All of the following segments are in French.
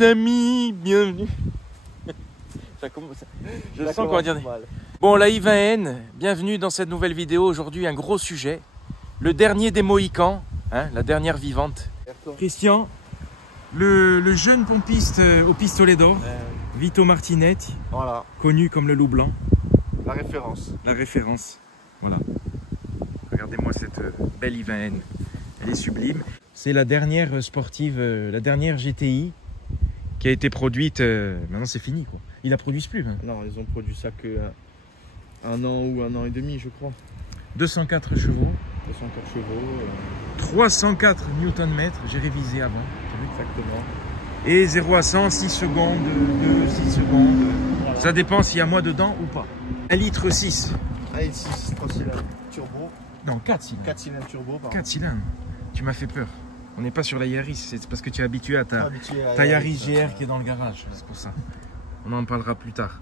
les amis, bienvenue. Ça commence... Je sens qu'on va dire... Bon, la I20N, bienvenue dans cette nouvelle vidéo. Aujourd'hui, un gros sujet. Le dernier des Mohicans, hein, la dernière vivante. Christian, le jeune pompiste au pistolet d'or, Vito Martinetti, voilà. Connu comme le loup blanc. La référence. La référence, voilà. Regardez-moi cette belle I20N, elle est sublime. C'est la dernière sportive, la dernière GTI qui a été produite, maintenant c'est fini quoi. Ils la produisent plus. Hein. Non, ils ont produit ça que un an ou un an et demi je crois. 204 chevaux. 204 chevaux. 304 Nm, j'ai révisé avant. Exactement. Et 0 à 100, 6 secondes, 2, 6 secondes. Voilà. Ça dépend s'il y a moi dedans ou pas. 1 litre 6. 1 litre 6, 3 cylindres turbo. Non, 4 cylindres. 4 cylindres turbo. Pardon. 4 cylindres. Tu m'as fait peur. On n'est pas sur la Yaris, c'est parce que tu es habitué à ta Yaris GR qui est dans le garage. C'est pour ça. On en parlera plus tard.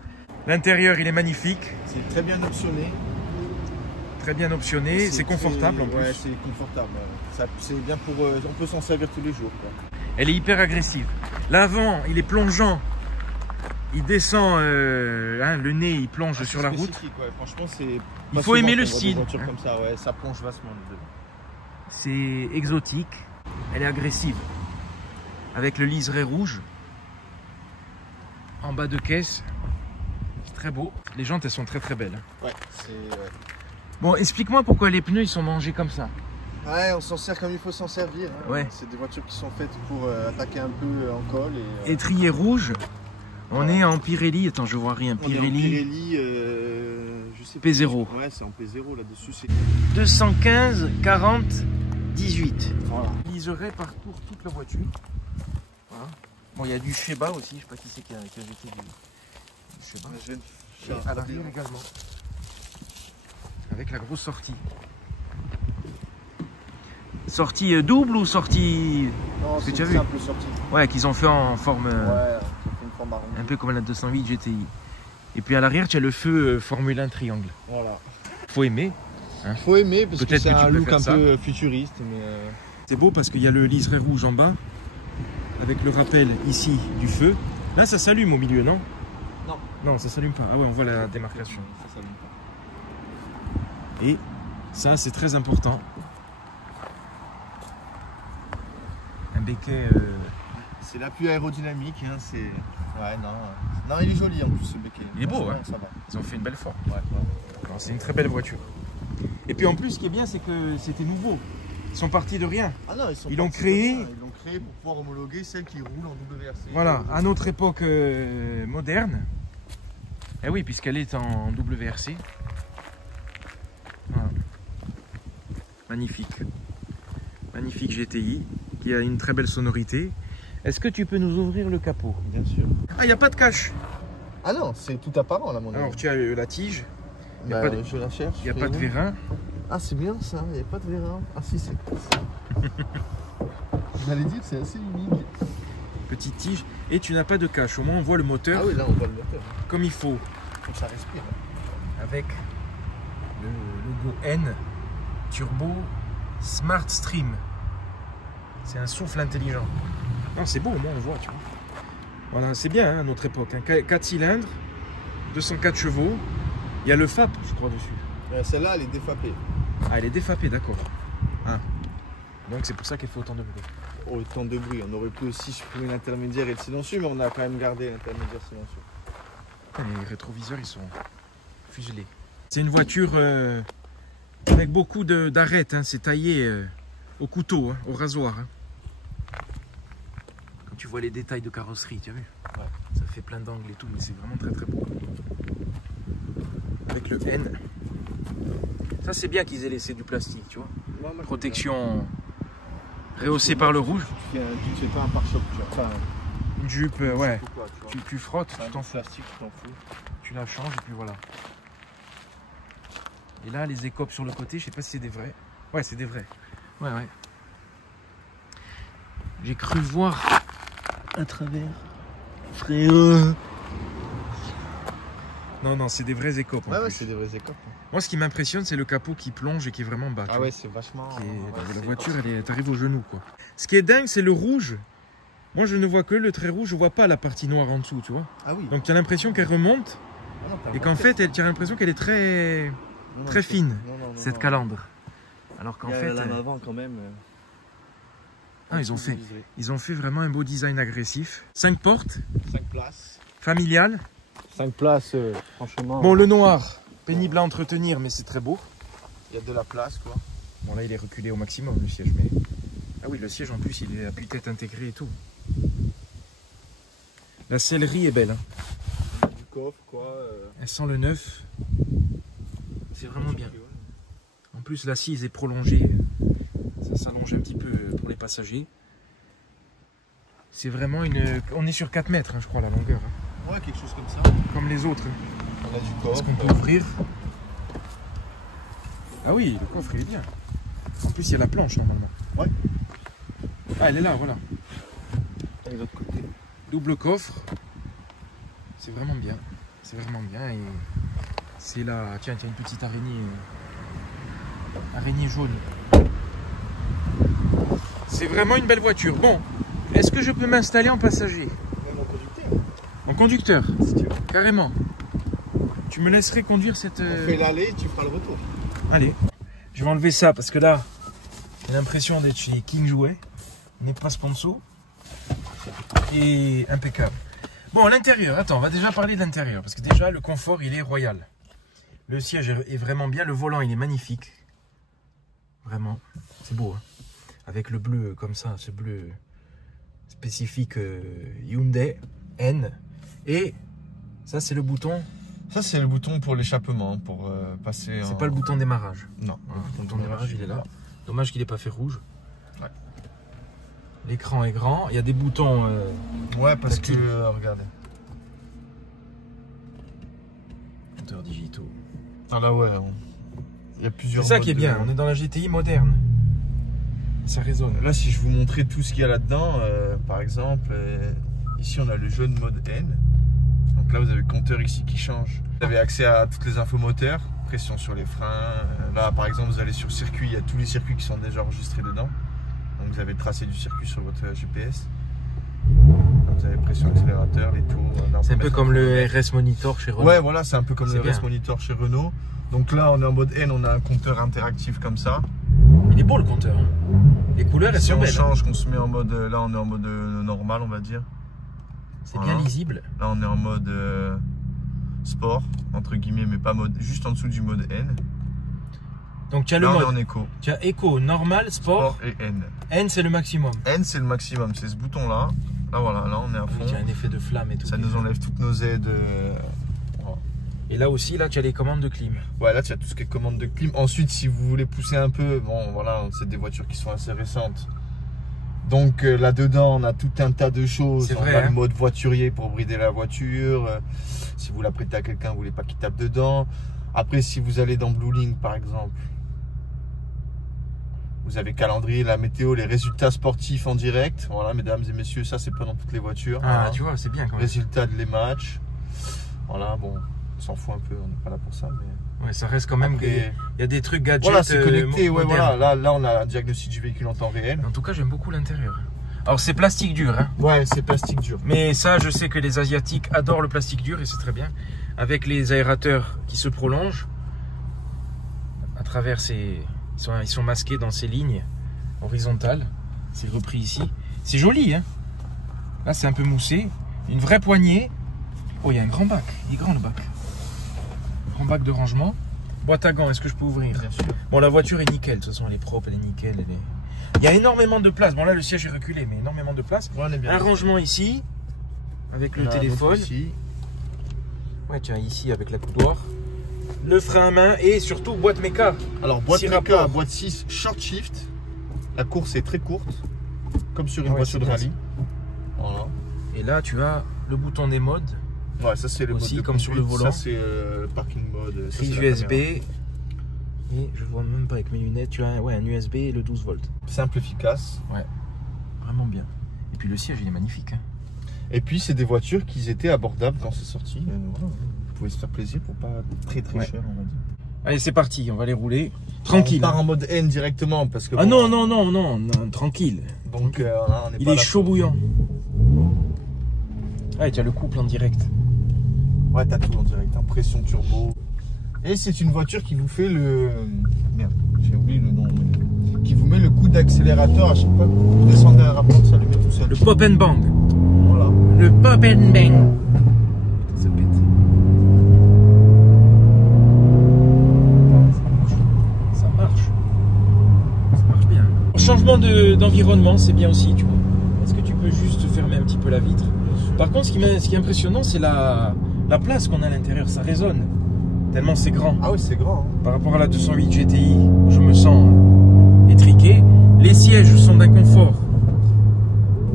L'intérieur, il est magnifique. C'est très bien optionné. Très bien optionné. C'est confortable en plus. Ouais, c'est confortable. C'est bien pour... on peut s'en servir tous les jours. Quoi. Elle est hyper agressive. L'avant, il est plongeant. Il descend, le nez, il plonge sur la route. Ouais. Franchement, c'est... Il faut aimer le style. Comme ça, ouais, ça plonge vachement. C'est exotique. Elle est agressive. Avec le liseré rouge. En bas de caisse. C'est très beau. Les jantes, elles sont très très belles. Ouais, c'est... Bon, explique-moi pourquoi les pneus, ils sont mangés comme ça. Ouais, on s'en sert comme il faut s'en servir. Hein. Ouais. C'est des voitures qui sont faites pour attaquer un peu en col. Et, étrier rouge. On est en Pirelli. Attends, je vois rien. Pirelli, je sais pas. P0. Ouais, c'est en P0 là-dessus. 215, 40, 18. Voilà. Il liserait partout toute la voiture. Voilà. Bon, il y a du Sheba aussi. Je sais pas qui c'est qui a jeté du Sheba. À l'arrière également. Avec la grosse sortie. Sortie double ou sortie... Non, c'est une simple sortie. Ouais, qu'ils ont fait en forme... Ouais, une forme arrondie. Un peu comme la 208 GTI. Et puis à l'arrière, tu as le feu Formule 1 triangle. Voilà. Faut aimer. Hein. Faut aimer parce que c'est un look un peu futuriste. Mais c'est beau parce qu'il y a le liseré rouge en bas. Avec le rappel ici du feu. Là, ça s'allume au milieu, non? Non. Non, ça s'allume pas. Ah ouais, on voit la démarcation. Ça s'allume pas. Et ça, c'est très important. Un béquet... C'est l'appui aérodynamique. Hein, c'est... Ouais, non. Non, il est joli en plus ce béquet. Il est beau, hein. Ça va. Ils ont fait une belle forme. Ouais. C'est une très belle voiture. Et puis en plus, ce qui est bien, c'est que c'était nouveau. Ils sont partis de rien. Ah non, ils l'ont créé. Ils l'ont créé pour pouvoir homologuer celles qui roulent en WRC. Voilà, à notre époque moderne. Eh oui, puisqu'elle est en WRC. Voilà. Magnifique. Magnifique GTI qui a une très belle sonorité. Est-ce que tu peux nous ouvrir le capot? Bien sûr. Ah, il n'y a pas de cache. Ah non, c'est tout apparent là, mon ami. Alors, tu as la tige. Il n'y a, je la cherche. Il n'y a pas de vérin. Ah, c'est bien ça, il n'y a pas de vérin. Ah si, c'est cool ça. J'allais dire, c'est assez unique. Petite tige. Et tu n'as pas de cache. Au moins, on voit le moteur. Ah oui, là, on voit le moteur. Comme il faut. Comme ça respire. Avec le logo N. Turbo Smart Stream. C'est un souffle intelligent. Non, c'est beau, au moins on voit, tu vois. Voilà, c'est bien hein, à notre époque. Hein. 4 cylindres, 204 chevaux. Il y a le FAP, je crois, dessus. Celle-là, elle est défapée. Ah, elle est défapée, d'accord. Ah. Donc c'est pour ça qu'elle fait autant de bruit. Autant de bruit. On aurait pu aussi supprimer l'intermédiaire et le silencieux, mais on a quand même gardé l'intermédiaire silencieux. Les rétroviseurs, ils sont fuselés. C'est une voiture avec beaucoup d'arêtes. Hein. C'est taillé au couteau, hein, au rasoir. Hein. Quand tu vois les détails de carrosserie, tu as vu? Ouais. Ça fait plein d'angles et tout, mais c'est vraiment très très beau. Avec le N. Ça, c'est bien qu'ils aient laissé du plastique, tu vois. Ouais, protection rehaussée par le rouge. Tu ne fais pas un pare-choc, enfin, une jupe, ouais. Quoi, tu frottes, tu t'en fous. Plastique, tu t'en fous. Tu la changes et puis voilà. Et là, les écopes sur le côté, je sais pas si c'est des vrais. Ouais, c'est des vrais. Ouais. J'ai cru voir à travers. Frère. Non, c'est des vrais écopes. Ouais, c'est des vrais écopes. Moi, ce qui m'impressionne, c'est le capot qui plonge et qui est vraiment bas. Ah ouais, c'est vachement... La voiture, elle arrive au genou, quoi. Ce qui est dingue, c'est le rouge. Moi, je ne vois que le trait rouge, je vois pas la partie noire en dessous, tu vois. Ah oui. Donc, tu as l'impression qu'elle remonte et qu'en fait, tu as l'impression qu'elle est très, très fine, cette calandre. Alors qu'en fait... la lame avant quand même. Ah, ils ont fait vraiment un beau design agressif. 5 portes. 5 places. Familial. 5 places, franchement. Bon, le noir, pénible à entretenir, mais c'est très beau. Il y a de la place, quoi. Bon, là, il est reculé au maximum, le siège, mais... Ah oui, le siège, en plus, il est à tête intégrée et tout. La sellerie est belle. Hein. Du coffre, quoi. Elle sent le neuf. C'est vraiment bien. En plus, l'assise est prolongée. Ça s'allonge un petit peu pour les passagers. C'est vraiment une... On est sur 4 mètres, hein, je crois, la longueur. Hein. Ouais, quelque chose comme ça. Comme les autres. On a du coffre. Est-ce qu'on peut ouvrir? Ah oui, le coffre, il est bien. En plus, il y a la planche, normalement. Ouais. Ah, elle est là, voilà. Et de l'autre côté. Double coffre. C'est vraiment bien. C'est vraiment bien. Et c'est là... Tiens, une petite araignée. Araignée jaune. C'est vraiment une belle voiture. Bon, est-ce que je peux m'installer en passager? Même en conducteur. En conducteur, Si tu veux. carrément. Tu me laisserais conduire cette... On fait l'aller, tu feras le retour. Allez. Je vais enlever ça parce que là, j'ai l'impression d'être chez King Jouet. On n'est pas sponsor. Et impeccable. Bon, l'intérieur, attends, on va déjà parler de l'intérieur. Parce que déjà, le confort, il est royal. Le siège est vraiment bien. Le volant, il est magnifique. Vraiment, c'est beau. Hein, avec le bleu comme ça, ce bleu spécifique Hyundai N. Et ça, c'est le bouton. Ça, c'est le bouton pour l'échappement, pour passer. C'est pas le bouton démarrage. Non. Le bouton démarrage, il est là. Dommage qu'il n'ait pas fait rouge. Ouais. L'écran est grand. Il y a des boutons. Ouais, parce tactiles. que regardez. Compteurs digitaux. Ah là, ouais. Il y a plusieurs. C'est ça qui est bien. On est dans la GTI moderne. Ça résonne. Là, si je vous montrais tout ce qu'il y a là-dedans, par exemple, ici on a le jeune mode N. Donc là, vous avez le compteur ici qui change. Vous avez accès à toutes les infos moteurs, pression sur les freins. Là, par exemple, vous allez sur circuit, il y a tous les circuits qui sont déjà enregistrés dedans. Donc vous avez le tracé du circuit sur votre GPS. Donc, vous avez pression accélérateur, les tours. C'est un peu comme le RS Monitor chez Renault. Ouais, voilà, c'est un peu comme le bien. RS Monitor chez Renault. Donc là, on est en mode N, on a un compteur interactif comme ça. Il est beau le compteur. Les couleurs, elles Si sont on belles. change, qu'on se met en mode, là on est en mode normal, on va dire. C'est Voilà. bien lisible. Là on est en mode sport, entre guillemets, mais pas mode, juste en dessous du mode N. Donc tu as le Là on est mode. en éco. Tu as éco, normal, sport. Et N. N, c'est le maximum. N c'est le maximum, c'est ce bouton là. Là voilà, là on est à fond. Tu as un effet de flamme et tout. Ça nous enlève toutes nos aides. Voilà. Et là aussi, là, tu as les commandes de clim. Ouais, là tu as tout ce qui est commande de clim. Ensuite, si vous voulez pousser un peu, bon voilà, c'est des voitures qui sont assez récentes. Donc là-dedans, on a tout un tas de choses. C'est On vrai, a hein. le mode voiturier pour brider la voiture. Si vous la prêtez à quelqu'un, vous voulez pas qu'il tape dedans. Après, si vous allez dans Bluelink, par exemple, vous avez calendrier, la météo, les résultats sportifs en direct. Voilà, mesdames et messieurs, ça c'est pas dans toutes les voitures. Ah, Voilà. tu vois, c'est bien quand même. Résultats de les matchs. Voilà, bon, on s'en fout un peu, on n'est pas là pour ça. Mais... Ouais, ça reste quand même. Après, il y a des trucs gadgets. voilà, c'est connecté. Ouais, modernes. voilà. Là, on a un diagnostic du véhicule en temps réel. En tout cas, j'aime beaucoup l'intérieur. Alors, c'est plastique dur, hein. Ouais, c'est plastique dur. Mais ça, je sais que les Asiatiques adorent le plastique dur et c'est très bien. Avec les aérateurs qui se prolongent à travers ces. Ils sont masqués dans ces lignes horizontales. C'est repris ici. C'est joli, hein. Là, c'est un peu moussé. Une vraie poignée. Oh, il y a un grand bac. Il est grand le bac. Grand bac de rangement. Boîte à gants, est-ce que je peux ouvrir? Bien sûr. Bon, la voiture est nickel. De toute façon, elle est propre, elle est nickel. Elle est... Il y a énormément de place. Bon, là, le siège est reculé, mais énormément de place. Ouais, on est bien. Un rangement ici, avec le On a un autre téléphone. ici. Ouais, tiens, ici, avec la coudoir. Le frein à main et surtout boîte méca. Alors, boîte 6 méca, rapports. boîte 6, short shift. La course est très courte, comme sur une Ouais, voiture de c'est rallye. Voilà. Et là, tu as le bouton des modes, Ouais, ça c'est le Aussi, mode de comme sur le conduite. volant. Ça c'est le parking mode. Ça, prise c'est la USB. caméra. Et je vois même pas avec mes lunettes, tu as un USB et le 12 volts. Simple, efficace. Vraiment bien. Et puis le siège, il est magnifique. Hein. Et puis c'est des voitures qui étaient abordables quand c'est sorti. Voilà, vous pouvez se faire plaisir pour pas très Ouais. cher, on va dire. Allez, c'est parti, on va les rouler. Tranquille. On part en mode N directement parce que. Ah bon, non, tranquille. Donc on n'est Il pas est là chaud pour- bouillant. Ah, tu as le couple en direct. Ouais, t'as tout en direct, hein. Pression turbo. Et c'est une voiture qui vous fait le... Merde, j'ai oublié le nom. Mais... qui vous met le coup d'accélérateur à chaque fois que vous descendez un rapport, ça le met tout seul. Le pop and bang. Voilà. Le pop and bang. Ça pète. Ça marche. Ça marche bien. Changement d'environnement, c'est bien aussi, tu vois. Est-ce que tu peux juste fermer un petit peu la vitre? Par contre, ce qui est impressionnant, c'est la place qu'on a à l'intérieur. Ça résonne. Tellement c'est grand. Ah oui, c'est grand. Hein. Par rapport à la 208 GTI, où je me sens étriqué. Les sièges sont d'un confort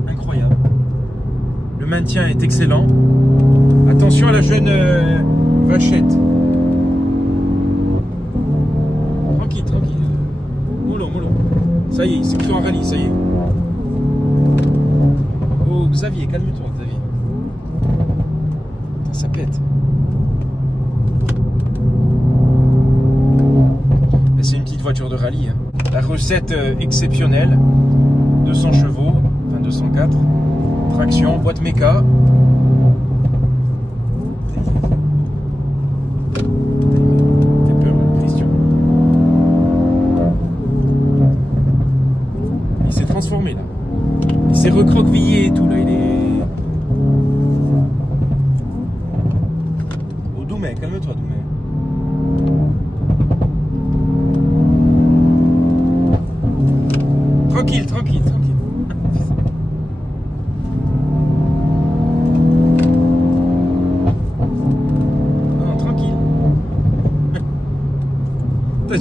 incroyable. Le maintien est excellent. Attention à la jeune vachette. Tranquille, tranquille. Mollo, mollo. Ça y est, c'est plus en rallye, ça y est. Oh, Xavier, calme-toi, Xavier. Putain, ça pète. C'est une petite voiture de rallye. Hein. La recette exceptionnelle. 200 chevaux, enfin 204. Traction, boîte méca. Fait peur, Christian. Il s'est transformé là. Il s'est recroquevillé et tout là. Il est. Oh Doumé, calme-toi Doumé. Tranquille, tranquille, tranquille. Non, tranquille.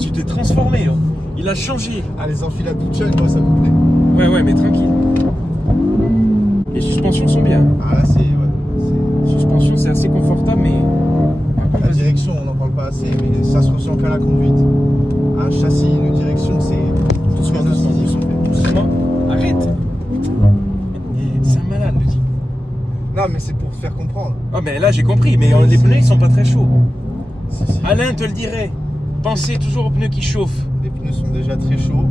Tu t'es transformé. Hein. Il a changé. Ah, les enfilades toutes seules, moi, ça me plaît. Ouais, mais tranquille. Les suspensions sont bien. Ah, là, c'est... Ouais, suspension, c'est assez confortable, mais... La direction, on n'en parle pas assez, mais ça se ressent qu'à la conduite. Un châssis, une direction, c'est... Doucement, doucement. Arrête. C'est un malade, le type. Non, mais c'est pour te faire comprendre. Ah, mais là, j'ai compris, mais les pneus, ils sont pas très chauds. Si. Alain te le dirait. Pensez toujours aux pneus qui chauffent. Les pneus sont déjà très chauds.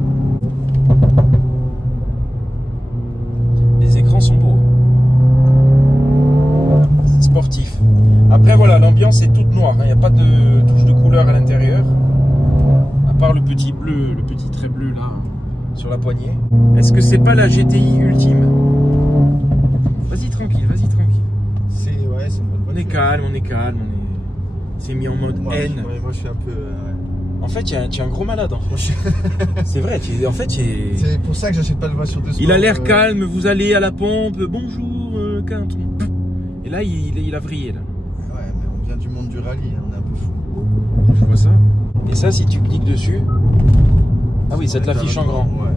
Les écrans sont beaux. C'est sportif. Après, voilà, l'ambiance est toute noire. Il n'y a pas de touche de couleur à l'intérieur. À part le petit bleu, le petit trait bleu là, sur la poignée. Est-ce que c'est pas la GTI ultime? Vas-y, tranquille, vas-y, tranquille. C'est une bonne voiture. On est calme, on est calme. C'est mis en mode N. Moi, je suis un peu... En fait, tu es un gros malade. C'est vrai, c'est pour ça que j'achète pas de voiture de sport. Il a l'air calme, vous allez à la pompe, bonjour, Quinton. Et là, il a vrillé. Là. Ouais, mais on vient du monde du rallye, hein, on est un peu fou. Je vois ça. Et ça, si tu cliques dessus... Ah oui, ça te l'affiche en grand. Ouais.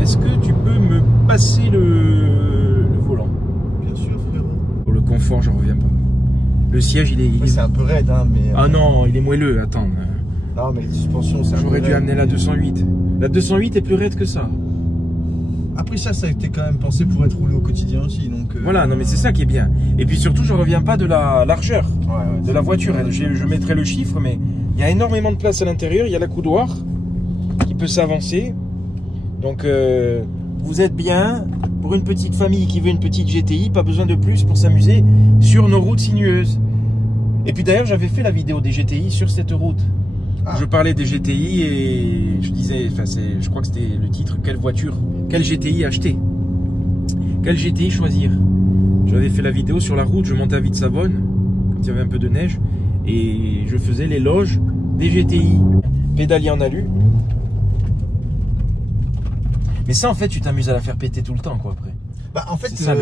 Est-ce que tu peux me passer le volant? Bien sûr, frérot. Pour le confort, j'en reviens pas. Le siège, il est... C'est un peu raide, hein, mais... Ah non, il est moelleux, attends. Non, mais les suspensions, c'est un peu J'aurais dû amener la 208. La 208 est plus raide que ça. Après ça a été quand même pensé pour être roulé au quotidien aussi, donc... Voilà, non mais c'est ça qui est bien. Et puis surtout, je reviens pas de la largeur de la voiture. Je mettrai le chiffre, mais il y a énormément de place à l'intérieur. Il y a la coudoir qui peut s'avancer. Donc, vous êtes bien. Pour une petite famille qui veut une petite GTI, pas besoin de plus pour s'amuser sur nos routes sinueuses. Et puis d'ailleurs, j'avais fait la vidéo des GTI sur cette route. Je parlais des GTI et je disais, enfin je crois que c'était le titre, quelle GTI acheter, quelle GTI choisir. J'avais fait la vidéo sur la route, je montais à Vite-Savonne, quand il y avait un peu de neige, et je faisais l'éloge des GTI, pédalier en alu. Mais ça en fait tu t'amuses à la faire péter tout le temps quoi après. Bah en fait, c'est ça,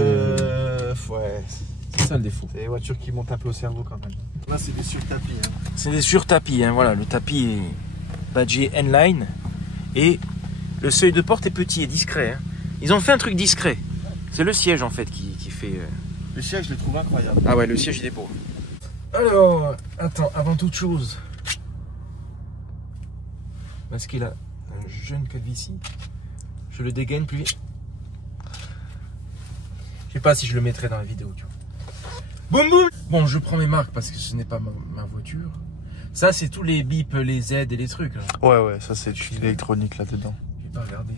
c'est ça le défaut. C'est des voitures qui montent un peu au cerveau quand même. Là c'est des sur-tapis. Hein. C'est des sur-tapis, hein, voilà, le tapis est badgé N-Line et le seuil de porte est petit et discret. Hein. Ils ont fait un truc discret. C'est le siège en fait qui fait... Le siège je le trouve incroyable. Ah ouais, le siège il est beau. Alors, attends, avant toute chose, parce qu'il a un jeune calvitie, je le dégaine plus vite. Je sais pas si je le mettrai dans la vidéo, tu vois. Boum boum. Bon, je prends mes marques parce que ce n'est pas ma voiture. Ça, c'est tous les bips, les aides et les trucs. Là. Ouais, ça c'est du électronique là-dedans. Je vais pas regarder.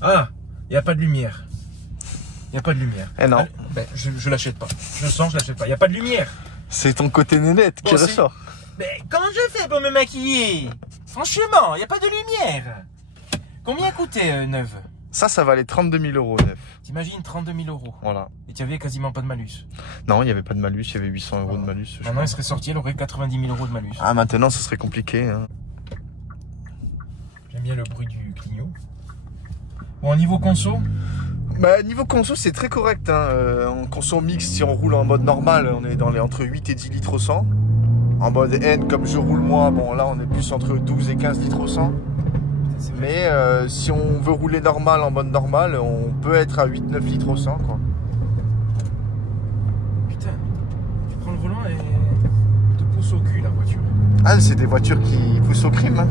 Ah, il n'y a pas de lumière. Il n'y a pas de lumière. Eh non. Allez, ben, je l'achète pas. Je sens, je l'achète pas. Il n'y a pas de lumière. C'est ton côté nénette qui ressort. Mais comment je fais pour me maquiller? Franchement, il n'y a pas de lumière. Combien coûtait neuve? Ça valait 32 000 euros neuf. T'imagines 32 000 euros. Voilà. Et tu avais quasiment pas de malus. Non, il n'y avait pas de malus, il y avait 800 euros de malus. Maintenant, il serait sorti, elle aurait 90 000 euros de malus. Ah, maintenant, ça serait compliqué. Hein. J'aime bien le bruit du clignot. Bon, niveau conso? Bah, niveau conso, c'est très correct. Hein. En conso mixte, si on roule en mode normal, on est dans les entre 8 et 10 litres au 100. En mode N, comme je roule moi, bon là, on est plus entre 12 et 15 litres au 100. Mais si on veut rouler normal, en mode normal, on peut être à 8-9 litres au 100, quoi. Putain, tu prends le volant et te pousse au cul, la voiture. Ah, c'est des voitures qui poussent au crime, hein.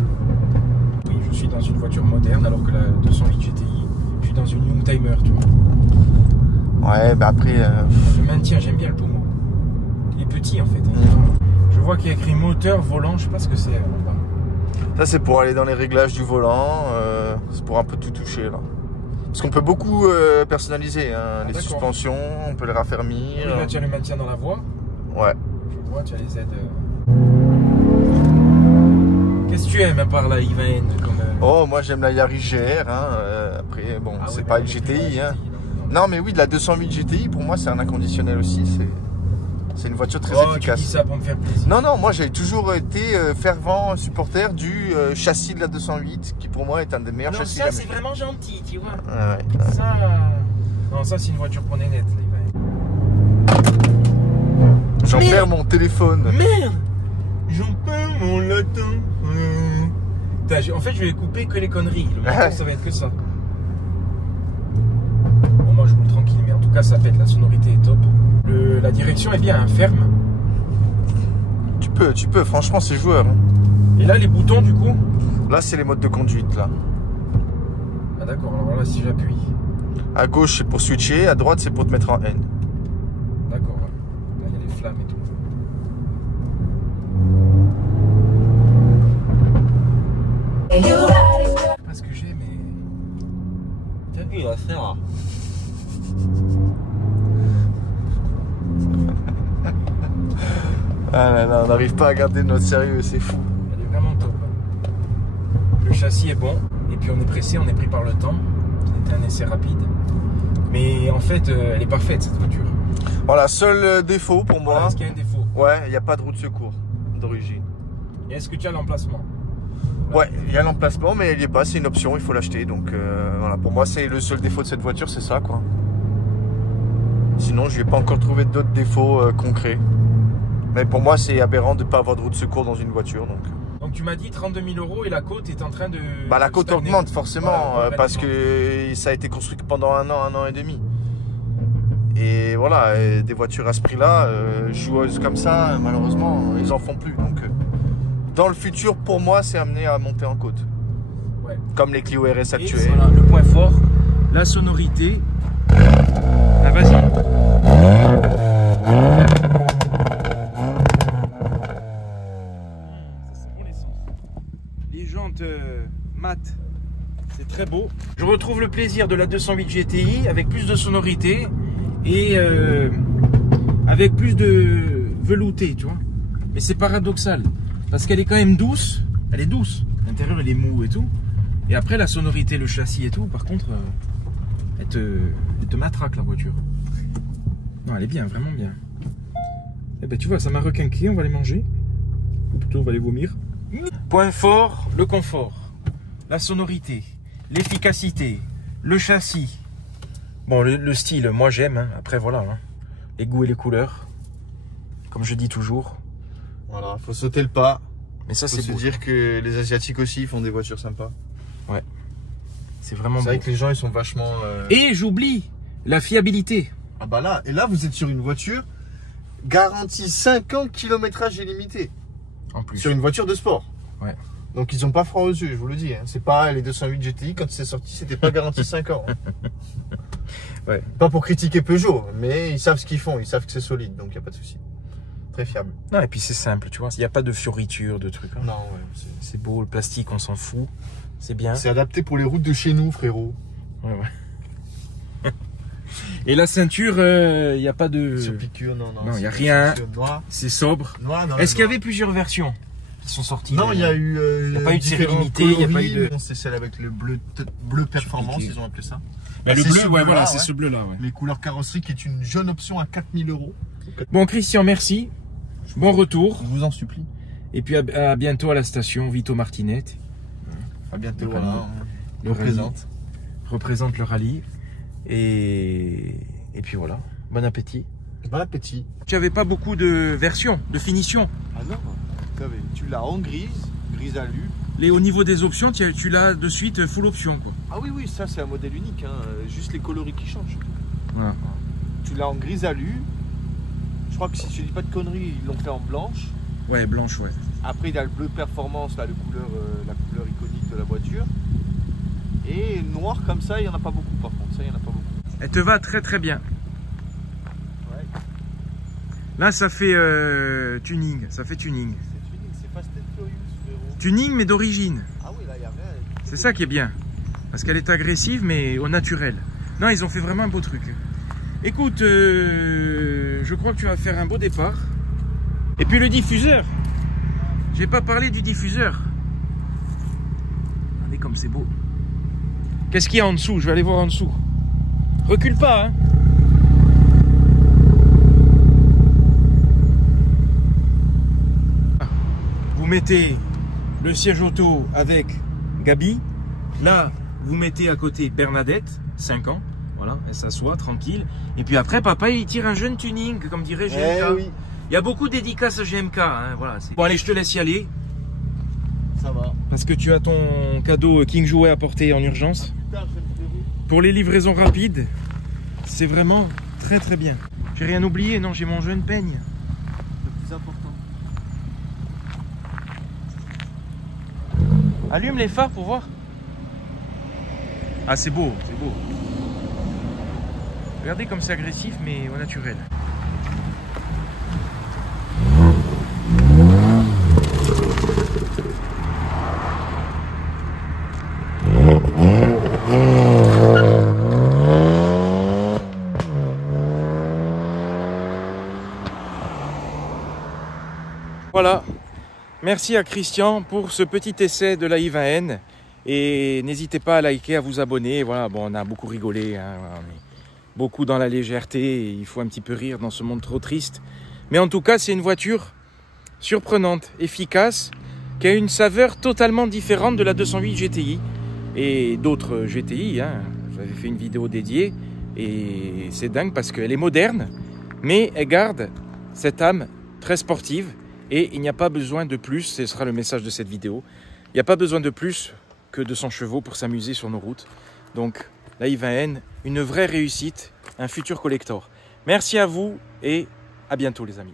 Oui, je suis dans une voiture moderne, alors que la 208 GTI, je suis dans une Youngtimer, tu vois. Ouais, bah après... Le maintien, j'aime bien le pommeau. Il est petit, en fait. Je vois qu'il y a écrit moteur, volant, je sais pas ce que c'est. Ça, c'est pour aller dans les réglages du volant, c'est pour un peu tout toucher, là. Parce qu'on peut beaucoup personnaliser, hein, les suspensions, on peut les raffermir. Et là, tu as le maintien dans la voie. Ouais. Je vois, tu as les aides. Qu'est-ce que tu aimes à part la i20N comme, Oh, moi j'aime la Yaris GR, hein. Après, bon, c'est pas une GTI, hein. Non, mais oui, de la 208 GTI, pour moi, c'est un inconditionnel aussi, c'est une voiture très efficace. Tu dis ça pour me faire plaisir. Non, non, moi j'ai toujours été fervent supporter du châssis de la 208, qui pour moi est un des meilleurs châssis. Ça, c'est vraiment gentil, tu vois. Ah, ouais. Ça... Non, ça, c'est une voiture pour nénette, J'en perds mon téléphone. Merde! J'en perds mon latin. En fait, je vais couper que les conneries. Le moteur, ça va être que ça. Bon, moi, je roule tranquille, mais en tout cas, ça pète. La sonorité est top. La direction est bien, hein, ferme. Tu peux, franchement, c'est joueur. Hein. Et là, les boutons, du coup? Là, c'est les modes de conduite, là. Ah, d'accord. Alors là, si j'appuie. À gauche, c'est pour switcher. À droite, c'est pour te mettre en N. D'accord. Là, il y a les flammes et tout. Je sais pas ce que j'ai, mais... T'as vu, il va faire. Ah là là, on n'arrive pas à garder notre sérieux, c'est fou. Elle est vraiment top. Le châssis est bon, et puis on est pressé, on est pris par le temps. C'était un essai rapide. Mais en fait, elle est parfaite, cette voiture. Voilà, seul défaut pour moi. Est-ce qu'il y a un défaut? Ouais, il n'y a pas de roue de secours d'origine. Et est-ce que tu as l'emplacement? Ouais, il y a l'emplacement, mais il n'y est pas, c'est une option, il faut l'acheter. Donc voilà, pour moi, c'est le seul défaut de cette voiture, c'est ça, quoi. Sinon, je n'ai pas encore trouvé d'autres défauts concrets. Mais pour moi, c'est aberrant de ne pas avoir de roue de secours dans une voiture. Donc tu m'as dit 32 000 euros et la côte est en train de... Bah la côte augmente forcément, voilà, parce que ça a été construit pendant un an et demi. Et voilà, des voitures à ce prix-là, joueuses comme ça, malheureusement, ils en font plus. Donc dans le futur, pour moi, c'est amené à monter en côte. Ouais. Comme les Clio RS actuels. Voilà, le point fort, la sonorité. Ah, vas-y. Les jantes mat, c'est très beau. Je retrouve le plaisir de la 208 GTI avec plus de sonorité et avec plus de velouté, tu vois. Mais c'est paradoxal parce qu'elle est quand même douce. Elle est douce. L'intérieur, elle est mou et tout. Et après, la sonorité, le châssis et tout, par contre, elle te matraque la voiture. Non, elle est bien, vraiment bien. Eh ben, tu vois, ça m'a requinqué, on va les manger. Ou plutôt, on va les vomir. Point fort, le confort, la sonorité, l'efficacité, le châssis. Bon, le style, moi j'aime. Hein. Après, voilà, hein. Les goûts et les couleurs. Comme je dis toujours. Voilà, faut sauter le pas. Mais ça, c'est se dire que les Asiatiques aussi font des voitures sympas. Ouais. C'est vraiment beau. C'est vrai que les gens, ils sont vachement... Et j'oublie la fiabilité. Ah bah là, et là, vous êtes sur une voiture garantie 5 ans kilométrage illimité. En plus. Sur une voiture de sport. Ouais. Donc ils ont pas froid aux yeux, je vous le dis. Hein. C'est pas les 208 GTI, quand c'est sorti, c'était pas garanti 5 ans. Ouais. Pas pour critiquer Peugeot, mais ils savent ce qu'ils font, ils savent que c'est solide, donc il n'y a pas de souci. Très fiable. Non, et puis c'est simple, tu vois. Il n'y a pas de fioritures, de trucs. Hein. Non, ouais. C'est beau, le plastique, on s'en fout. C'est bien. C'est adapté pour les routes de chez nous, frérot. Ouais. Et la ceinture, il n'y a pas de... Sur piqûre, non. Non, il n'y a rien. Noir. C'est sobre. Noir, Est-ce qu'il y avait plusieurs versions qui sont sorties? Non, il y a eu... il n'y a pas eu de série limitée, il n'y a pas eu de... C'est celle avec le bleu performance, ils ont appelé ça. Bah, le bleu, ouais, voilà, c'est ce bleu-là. Ouais. Les couleurs carrosserie qui est une jeune option à 4000 €. Bon, Christian, merci. Bon retour. Je vous en supplie. Et puis à bientôt à la station Vito Martinette. À bientôt, voilà. Le représente le rallye. Et puis voilà. Bon appétit. Bon appétit. Tu n'avais pas beaucoup de versions, de finitions. Ah non, tu l'as en grise alu. Au niveau des options, tu l'as de suite full option, quoi. Ah oui, ça c'est un modèle unique, hein. Juste les coloris qui changent. Voilà. Tu l'as en grise alu. Je crois que si je dis pas de conneries, ils l'ont fait en blanche. Ouais, blanche, ouais. Après, il y a le bleu performance, là, la couleur iconique de la voiture. Et noir comme ça, il n'y en a pas beaucoup par contre. Ça, il y en a pas beaucoup. Elle te va très très bien. Ouais. Là, ça fait tuning. Ça fait tuning. C'est tuning, c'est Fast and Furious, frérot. Tuning, mais d'origine. Ah oui, là, il n'y a rien. C'est ça qui est bien. Parce qu'elle est agressive, mais au naturel. Non, ils ont fait vraiment un beau truc. Écoute, je crois que tu vas faire un beau départ. Et puis le diffuseur. J'ai pas parlé du diffuseur. Regardez comme c'est beau. Qu'est-ce qu'il y a en dessous? Je vais aller voir en dessous. Recule pas, hein. Vous mettez le siège auto avec Gabi. Là, vous mettez à côté Bernadette, 5 ans. Voilà, elle s'assoit tranquille. Et puis après, papa, il tire un jeune tuning, comme dirait GMK. Oui. Il y a beaucoup de dédicaces à GMK. Hein, voilà, bon, allez, je te laisse y aller. Ça va. Parce que tu as ton cadeau King Jouet à porter en urgence. Plus tard, je vais le faire. Pour les livraisons rapides, c'est vraiment très très bien. J'ai rien oublié, non, j'ai mon jeune peigne. Le plus important. Allume les phares pour voir. Ah, c'est beau, c'est beau. Regardez comme c'est agressif, mais au naturel. Voilà, merci à Christian pour ce petit essai de la i20N et n'hésitez pas à liker, à vous abonner. Voilà, bon, on a beaucoup rigolé, hein, on est beaucoup dans la légèreté et il faut un petit peu rire dans ce monde trop triste. Mais en tout cas, c'est une voiture surprenante, efficace, qui a une saveur totalement différente de la 208 GTI et d'autres GTI. Hein. J'avais fait une vidéo dédiée et c'est dingue parce qu'elle est moderne, mais elle garde cette âme très sportive. Et il n'y a pas besoin de plus, ce sera le message de cette vidéo, il n'y a pas besoin de plus que de 100 chevaux pour s'amuser sur nos routes. Donc la i20N, une vraie réussite, un futur collector. Merci à vous et à bientôt les amis.